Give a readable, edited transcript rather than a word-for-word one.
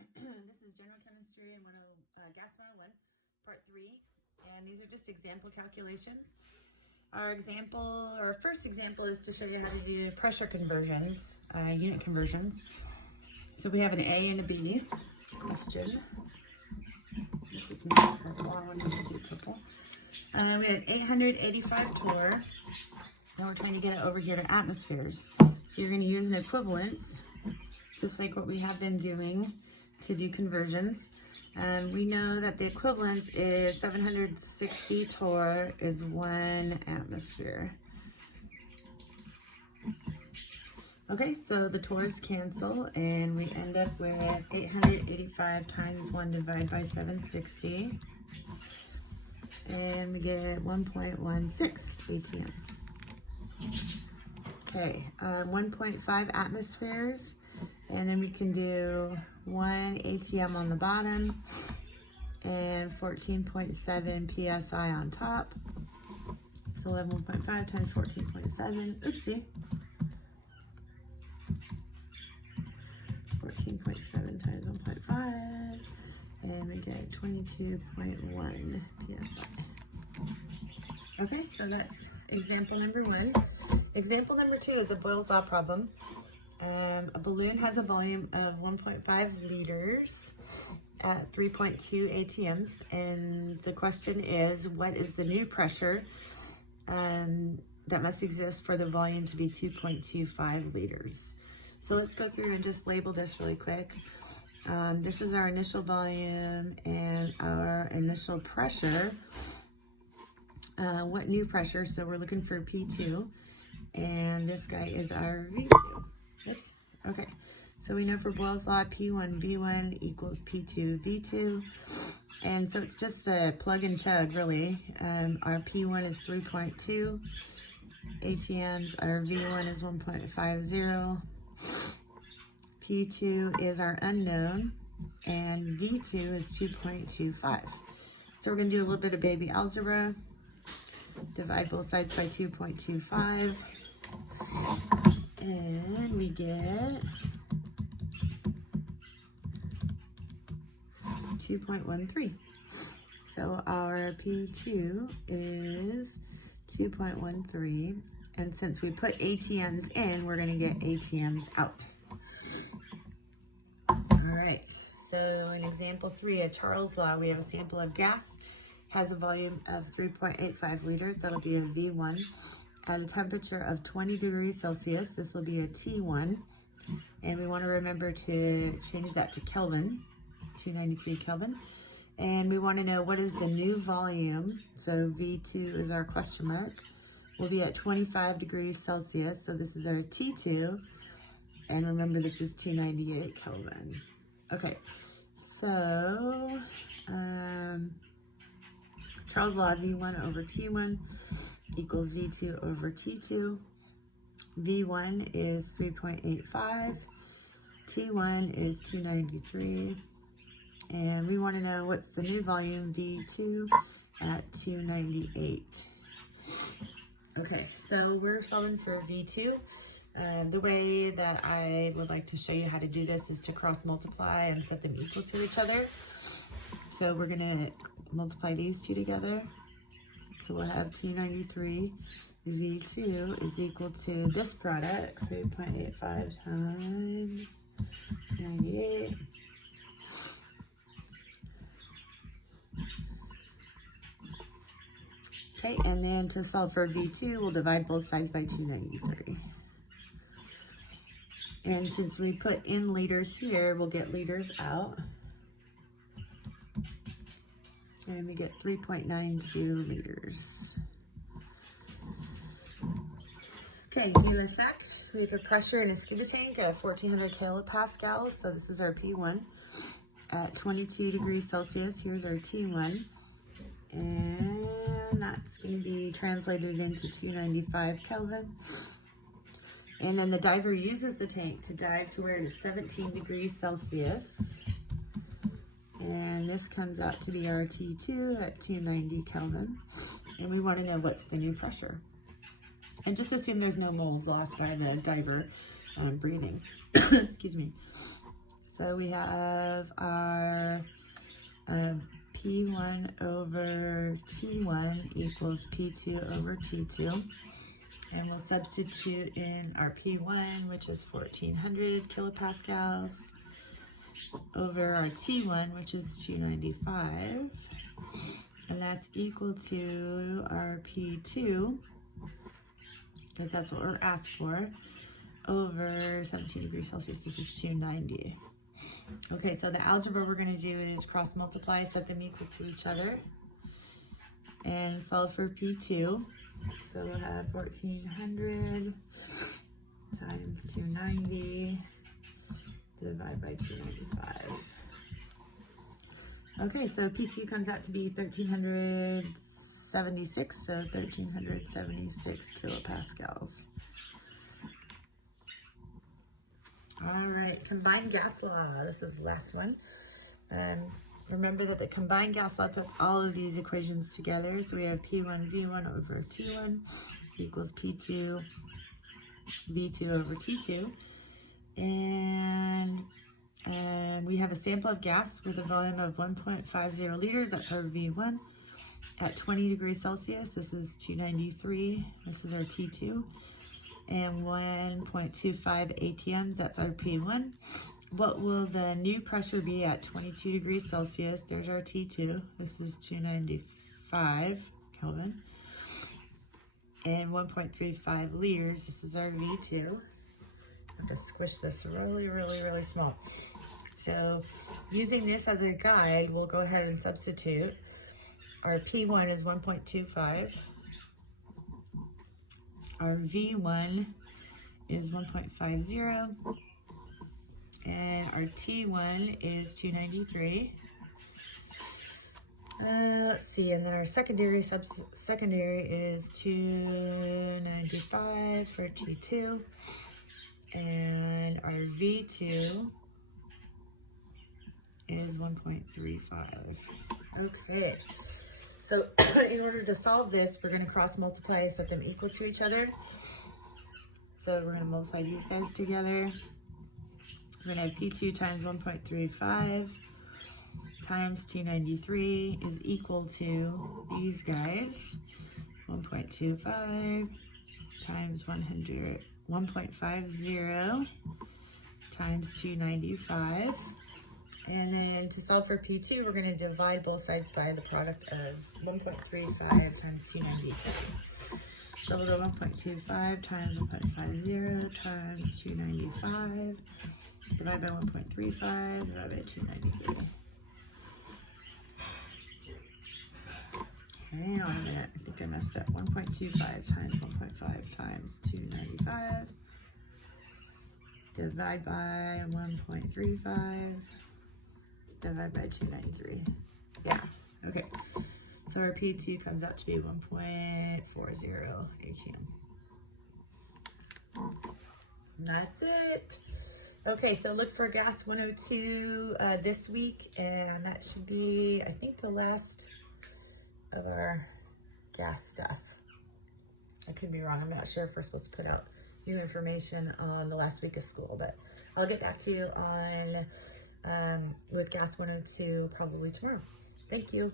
This is General Chemistry and Gas 101, Part 3, and these are just example calculations. Our first example is to show you how to do pressure conversions, unit conversions. So we have an A and a B question. This is not purple, I wanted to do purple. We had 885 torr, and we're trying to get it over here to atmospheres. So you're going to use an equivalence, just like what we have been doing to do conversions. We know that the equivalence is 760 torr is 1 atmosphere. Okay, so the torrs cancel and we end up with 885 times 1 divided by 760. And we get 1.16 ATMs. Okay, 1.5 atmospheres. And then we can do 1 ATM on the bottom and 14.7 PSI on top. So 11.5 times 14.7, oopsie. 14.7 times 1.5, and we get 22.1 PSI. Okay, so that's example number 1. Example number 2 is a Boyle's Law problem. A balloon has a volume of 1.5 liters at 3.2 ATMs, and the question is, what is the new pressure that must exist for the volume to be 2.25 liters? So let's go through and just label this really quick. This is our initial volume and our initial pressure. What new pressure? So we're looking for P2, and this guy is our V2. Oops. Okay, so we know for Boyle's Law, P1 V1 equals P2 V2, and so it's just a plug and chug, really. Our P1 is 3.2 ATMs, our V1 is 1.50, P2 is our unknown, and V2 is 2.25. So we're going to do a little bit of baby algebra. Divide both sides by 2.25. And we get 2.13. So our P2 is 2.13. And since we put ATMs in, we're going to get ATMs out. All right. So in example 3 at Charles' Law, we have a sample of gas, has a volume of 3.85 liters. That'll be a V1. At a temperature of 20 degrees Celsius, this will be a T1, and we want to remember to change that to Kelvin, 293 Kelvin, and we want to know what is the new volume. So V2 is our question mark. We'll be at 25 degrees Celsius, so this is our T2, and remember this is 298 Kelvin. Okay, so Charles' Law, V1 over T1 equals V2 over T2. V1 is 3.85, T1 is 293, and we want to know what's the new volume, V2 at 298. Okay, so we're solving for V2. The way that I would like to show you how to do this is to cross multiply and set them equal to each other. So we're going to multiply these two together. So we'll have 293 V2 is equal to this product, 3.85 times 98. Okay, and then to solve for V2, we'll divide both sides by 293. And since we put in liters here, we'll get liters out. And we get 3.92 liters. Okay, new sack. We have a pressure in a scuba tank of 1400 kilopascals. So this is our P1 at 22 degrees Celsius. Here's our T1. And that's going to be translated into 295 Kelvin. And then the diver uses the tank to dive to where it is 17 degrees Celsius. And this comes out to be our T2 at 290 Kelvin. And we want to know what's the new pressure. And just assume there's no moles lost by the diver breathing. Excuse me. So So we have our P1 over T1 equals P2 over T2. And we'll substitute in our P1, which is 1400 kilopascals, over our T1, which is 295. And that's equal to our P2, because that's what we're asked for, over 17 degrees Celsius. This is 290. Okay, so the algebra we're going to do is cross multiply, set them equal to each other, and solve for P2. So we'll have 1400 times 290 divided by 295. Okay, so P2 comes out to be 1376, so 1376 kilopascals. All right, combined gas law. This is the last one. Remember that the combined gas law puts all of these equations together. So we have P1 V1 over T1 equals P2 V2 over T2. And we have a sample of gas with a volume of 1.50 liters. That's our V1 at 20 degrees Celsius. This is 293. This is our T2. And 1.25 ATMs. That's our P1. What will the new pressure be at 22 degrees Celsius? There's our T2. This is 295 Kelvin. And 1.35 liters. This is our V2. I have to squish this really small. So using this as a guide, we'll go ahead and substitute. Our P1 is 1.25. Our V1 is 1.50. And our T1 is 293. Let's see, and then our secondary is 295 for T2. And our V2 is 1.35. Okay, so in order to solve this, we're going to cross multiply, set them equal to each other. So we're going to multiply these guys together. We're going to have P2 times 1.35 times 293 is equal to these guys, 1.25 times 1.50 times 295. And then to solve for P2, we're going to divide both sides by the product of 1.35 times 293. So we'll go 1.25 times 1.50 times 295. Divide by 1.35, divide by 293. Hang on a minute, I think I messed up. 1.25 times 1.5 times 295. Divide by 1.35. Divide by 293. Yeah, okay. So our P2 comes out to be 1.40 ATM. And that's it. Okay, so look for gas 102 this week, and that should be, I think, the last of our gas stuff. I could be wrong. I'm not sure if we're supposed to put out new information on the last week of school, but I'll get back to you on with gas 102 probably tomorrow. Thank you.